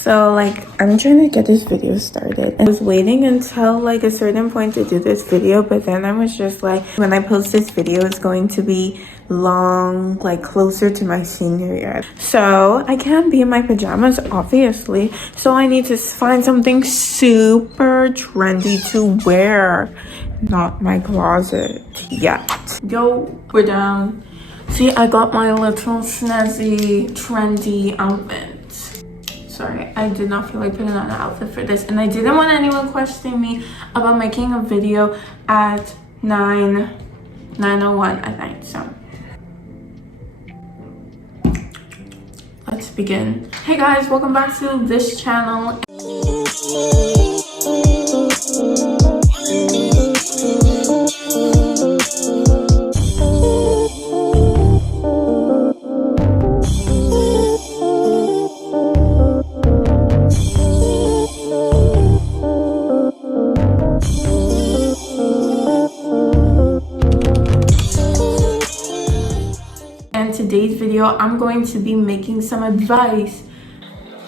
So like I'm trying to get this video started. I was waiting until like a certain point to do this video, but then I was just like, when I post this video it's going to be long, like closer to my senior year, so I can't be in my pajamas obviously, so I need to find something super trendy to wear. Not my closet yet. Yo, we're down. See, I got my little snazzy trendy outfit. Sorry, I did not feel like putting on an outfit for this, and I didn't want anyone questioning me about making a video at 9:01 at night. So let's begin. Hey guys, welcome back to this channel. Today's video, I'm going to be making some advice.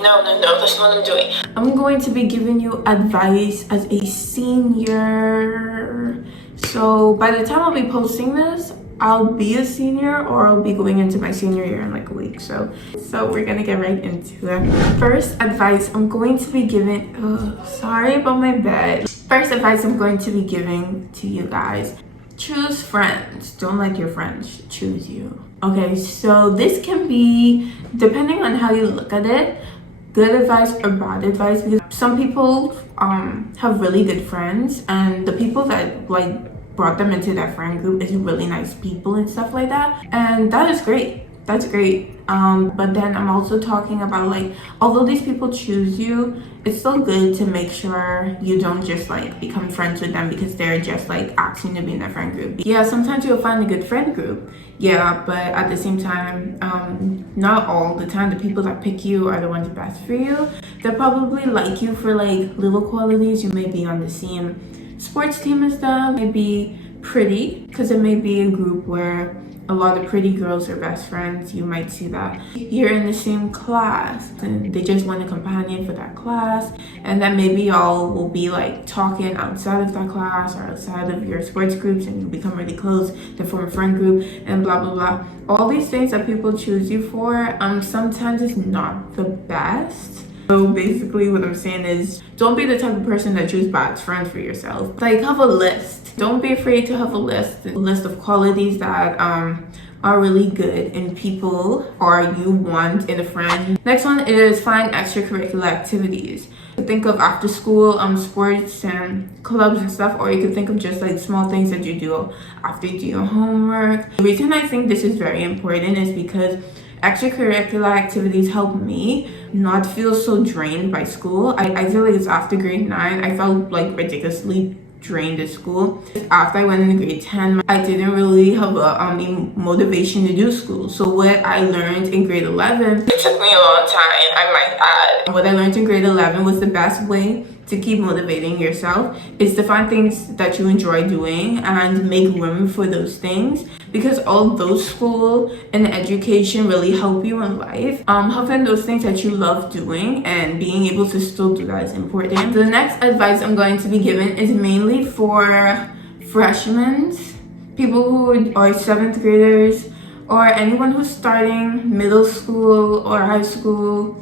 No, that's not what I'm doing. I'm going to be giving you advice as a senior. So by the time I'll be posting this, I'll be a senior or I'll be going into my senior year in like a week. So we're gonna get right into it. First advice I'm going to be giving, sorry about my bed. First advice I'm going to be giving to you guys: choose friends. Don't let your friends choose you. Okay, so this can be, depending on how you look at it, good advice or bad advice, because some people have really good friends, and the people that like brought them into that friend group is really nice people and stuff like that, and that is great. That's great. But then I'm also talking about, like, although these people choose you, it's still good to make sure you don't just like become friends with them because they're just like asking to be in a friend group. Yeah, sometimes you'll find a good friend group, yeah, but at the same time, not all the time the people that pick you are the ones best for you. They'll probably like you for like little qualities. You may be on the same sports team as them, maybe pretty, because it may be a group where a lot of pretty girls are best friends. You might see that. You're in the same class and they just want a companion for that class, and then maybe y'all will be like talking outside of that class or outside of your sports groups, and you become really close, they form a friend group, and blah blah blah. All these things that people choose you for, sometimes it's not the best. So basically what I'm saying is, don't be the type of person that chooses bad friends for yourself. Like, have a list. Don't be afraid to have a list of qualities that are really good in people or you want in a friend. Next one is find extracurricular activities. Think of after school sports and clubs and stuff, or you could think of just like small things that you do after you do your homework. The reason I think this is very important is because extracurricular activities help me not feel so drained by school. I feel like it's after grade 9 I felt like ridiculously drained at school. After I went into grade 10, I didn't really have a motivation to do school. So what I learned in grade 11, it took me a long time, I might add. What I learned in grade 11 was the best way to keep motivating yourself is to find things that you enjoy doing and make room for those things, because although school and education really help you in life, having those things that you love doing and being able to still do that is important. The next advice I'm going to be giving is mainly for freshmen, people who are 7th graders, or anyone who's starting middle school or high school.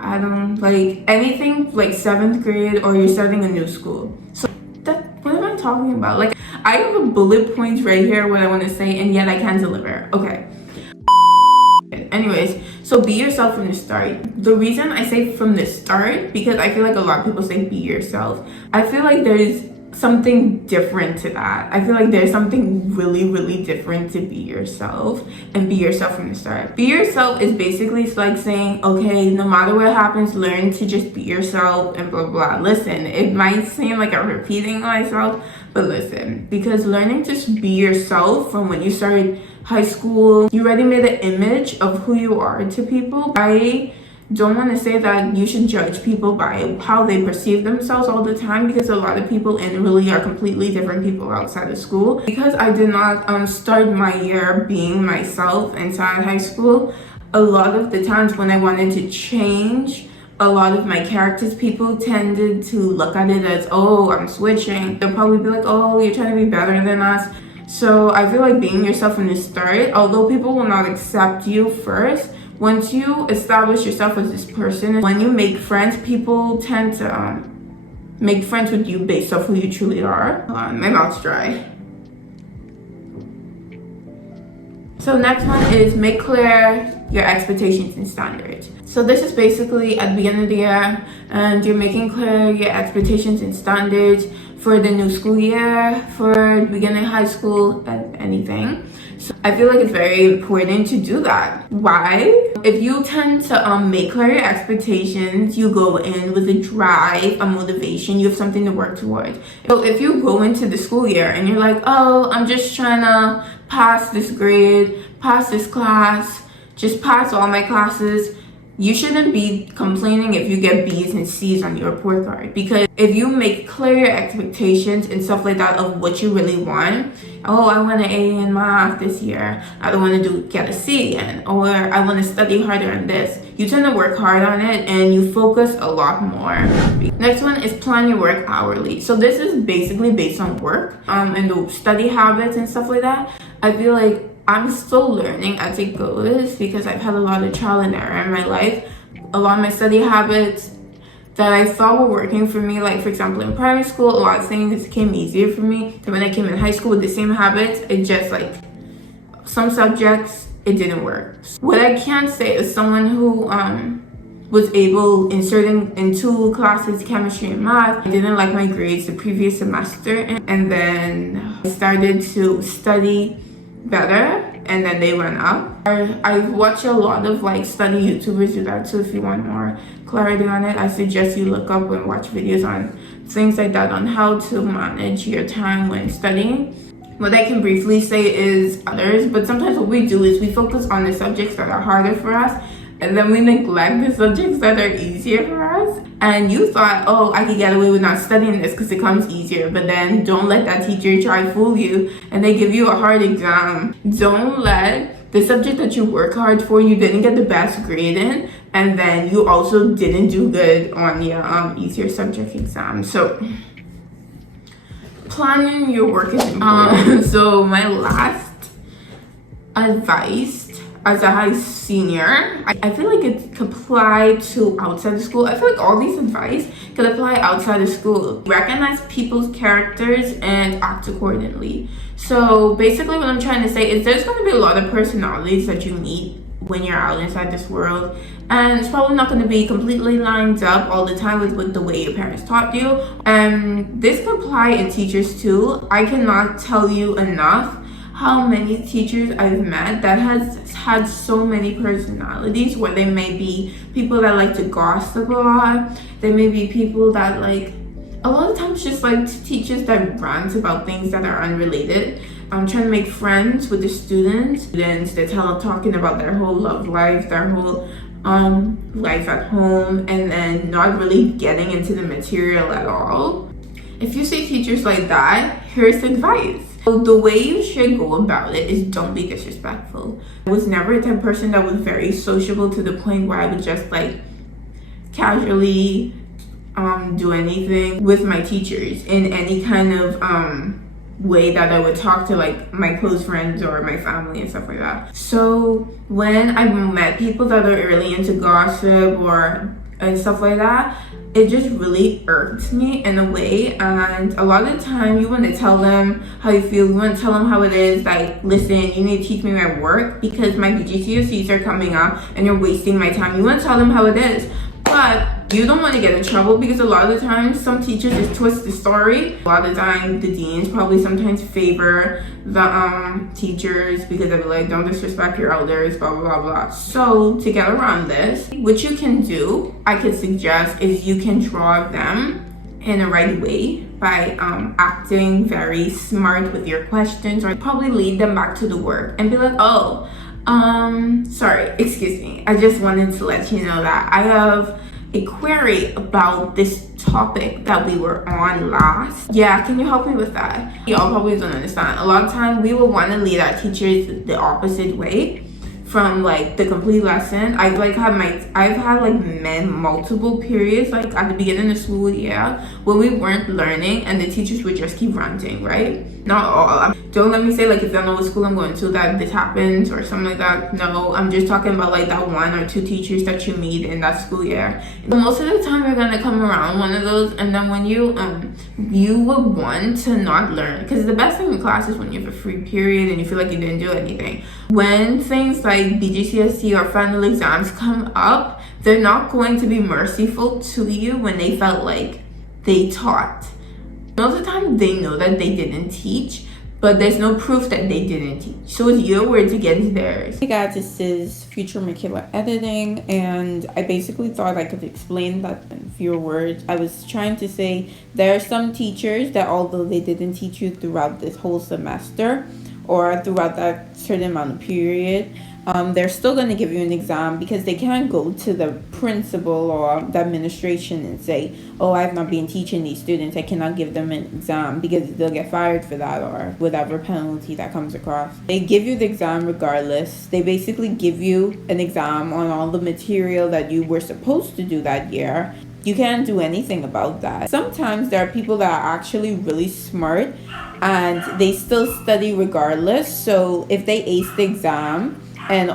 I don't like anything like 7th grade, or you're starting a new school. So what am I talking about? Like, I have a bullet points right here what I want to say, and yet I can't deliver. Okay. Anyways, so be yourself from the start. The reason I say from the start, because I feel like a lot of people say be yourself. I feel like there's something different to that. I feel like there's something really different to be yourself and be yourself from the start. Be yourself is basically like saying, okay, no matter what happens, learn to just be yourself and blah blah. Listen, it might seem like I'm repeating myself, but listen, because learning to just be yourself from when you started high school, you already made an image of who you are to people. I don't want to say that you should judge people by how they perceive themselves all the time, because a lot of people in really are completely different people outside of school. Because I did not start my year being myself inside high school, a lot of the times when I wanted to change a lot of my characters, people tended to look at it as, oh, I'm switching. They'll probably be like, oh, you're trying to be better than us. So I feel like being yourself from the start, although people will not accept you first, once you establish yourself as this person, when you make friends, people tend to make friends with you based off who you truly are. My mouth's dry. So next one is make clear your expectations and standards. So this is basically at the beginning of the year, and you're making clear your expectations and standards for the new school year, for the beginning of high school, and anything. So I feel like it's very important to do that. Why? If you tend to make clear your expectations, you go in with a drive, a motivation, you have something to work towards. So if you go into the school year and you're like, oh, I'm just trying to pass this grade, pass this class, just pass all my classes, you shouldn't be complaining if you get B's and C's on your report card. Because if you make clear your expectations and stuff like that of what you really want, oh, I want an A in math this year, I don't want to get a C again, or I want to study harder on this, you tend to work hard on it and you focus a lot more. Next one is plan your work hourly. So this is basically based on work and the study habits and stuff like that. I feel like I'm still learning as it goes because I've had a lot of trial and error in my life. A lot of my study habits that I thought were working for me, like for example in primary school, a lot of things came easier for me. And when I came in high school with the same habits, it just like some subjects, it didn't work. What I can say is someone who was able in 2 classes, chemistry and math, I didn't like my grades the previous semester, and then I started to study better and then they went up. I've watched a lot of like study YouTubers do that, so if you want more clarity on it, I suggest you look up and watch videos on things like that, on how to manage your time when studying. What I can briefly say is others, but sometimes what we do is we focus on the subjects that are harder for us and then we neglect the subjects that are easier for us. And you thought, oh, I could get away with not studying this because it comes easier. But then don't let that teacher try to fool you and they give you a hard exam. Don't let the subject that you work hard for, you didn't get the best grade in, and then you also didn't do good on your easier subject exam. So planning your work is important. So my last advice as a high senior, I feel like it could apply to outside of school. I feel like all these advice could apply outside of school. Recognize people's characters and act accordingly. So basically what I'm trying to say is there's going to be a lot of personalities that you meet when you're out inside this world, and it's probably not going to be completely lined up all the time with the way your parents taught you. And this can apply in teachers too. I cannot tell you enough how many teachers I've met that has had so many personalities, where they may be people that like to gossip a lot, they may be people that like, a lot of times just like teachers that rant about things that are unrelated. I'm trying to make friends with the students that talking about their whole love life, their whole life at home, and then not really getting into the material at all. If you see teachers like that, here's advice. So the way you should go about it is don't be disrespectful. I was never the type of person that was very sociable to the point where I would just like casually do anything with my teachers in any kind of way that I would talk to like my close friends or my family and stuff like that. So when I met people that are really into gossip and stuff like that, it just really irked me in a way. And a lot of the time you want to tell them how you feel, you want to tell them how it is, like, listen, you need to teach me my work because my GCSEs are coming up and you're wasting my time. You want to tell them how it is, but you don't want to get in trouble, because a lot of the times some teachers just twist the story. A lot of the time the deans probably sometimes favor the teachers because they'll be like, don't disrespect your elders, blah blah blah blah. So to get around this, what you can do, I could suggest, is you can draw them in a right way by acting very smart with your questions, or probably lead them back to the work and be like, oh, sorry, excuse me, I just wanted to let you know that I have a query about this topic that we were on last. Yeah, can you help me with that? Y'all probably don't understand. A lot of time we will want to lead our teachers the opposite way. from like the complete lesson. I've had like multiple periods like at the beginning of the school year where we weren't learning and the teachers would just keep ranting, right? Not all. Don't let me say like if you don't know what school I'm going to that this happens or something like that. No, I'm just talking about like that 1 or 2 teachers that you meet in that school year. Most of the time you're gonna come around one of those, and then when you would want to not learn, because the best thing in class is when you have a free period and you feel like you didn't do anything. When things like BGCSE or final exams come up, they're not going to be merciful to you when they felt like they taught. Most of the time they know that they didn't teach, but there's no proof that they didn't teach. So it's your word against theirs. Hey guys, this is Future Maquila Editing, and I basically thought I could explain that in fewer words. I was trying to say there are some teachers that although they didn't teach you throughout this whole semester or throughout that certain amount of period, they're still going to give you an exam because they can't go to the principal or the administration and say, oh, I've not been teaching these students, I cannot give them an exam, because they'll get fired for that or whatever penalty that comes across. They give you the exam regardless. They basically give you an exam on all the material that you were supposed to do that year. You can't do anything about that. Sometimes there are people that are actually really smart and they still study regardless. So if they ace the exam, and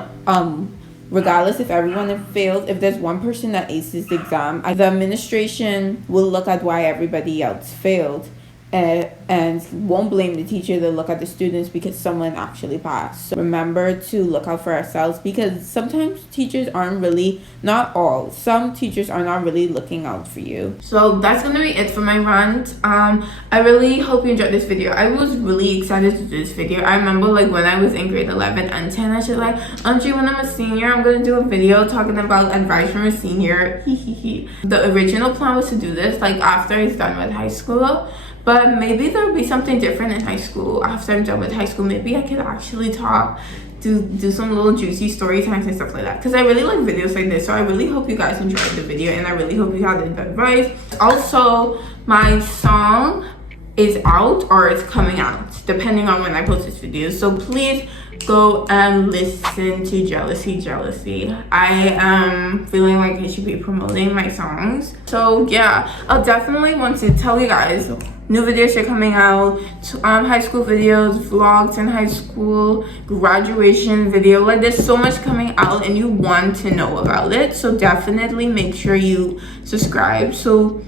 regardless if everyone have failed, if there's one person that aces the exam, the administration will look at why everybody else failed and won't blame the teacher. They'll look at the students because someone actually passed. So remember to look out for ourselves, because sometimes teachers aren't really, not all, some teachers are not really looking out for you. So that's gonna be it for my rant. I really hope you enjoyed this video. I was really excited to do this video. I remember like when I was in grade 11 and 10, I should like, Auntie, when I'm a senior, I'm gonna do a video talking about advice from a senior. The original plan was to do this like after it's done with high school. But maybe there'll be something different in high school. After I'm done with high school, maybe I could actually do some little juicy story times and stuff like that. Because I really like videos like this. So I really hope you guys enjoyed the video, and I really hope you had the advice. Also, my song is out or it's coming out, depending on when I post this video. So please go and listen to Jealousy. I am feeling like I should be promoting my songs. So yeah, I'll definitely want to tell you guys new videos are coming out, high school videos, vlogs in high school, graduation video. Like there's so much coming out and you want to know about it. So definitely make sure you subscribe so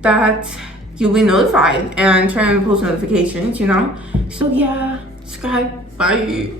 that you'll be notified and turn on post notifications, you know. So yeah, subscribe. Bye.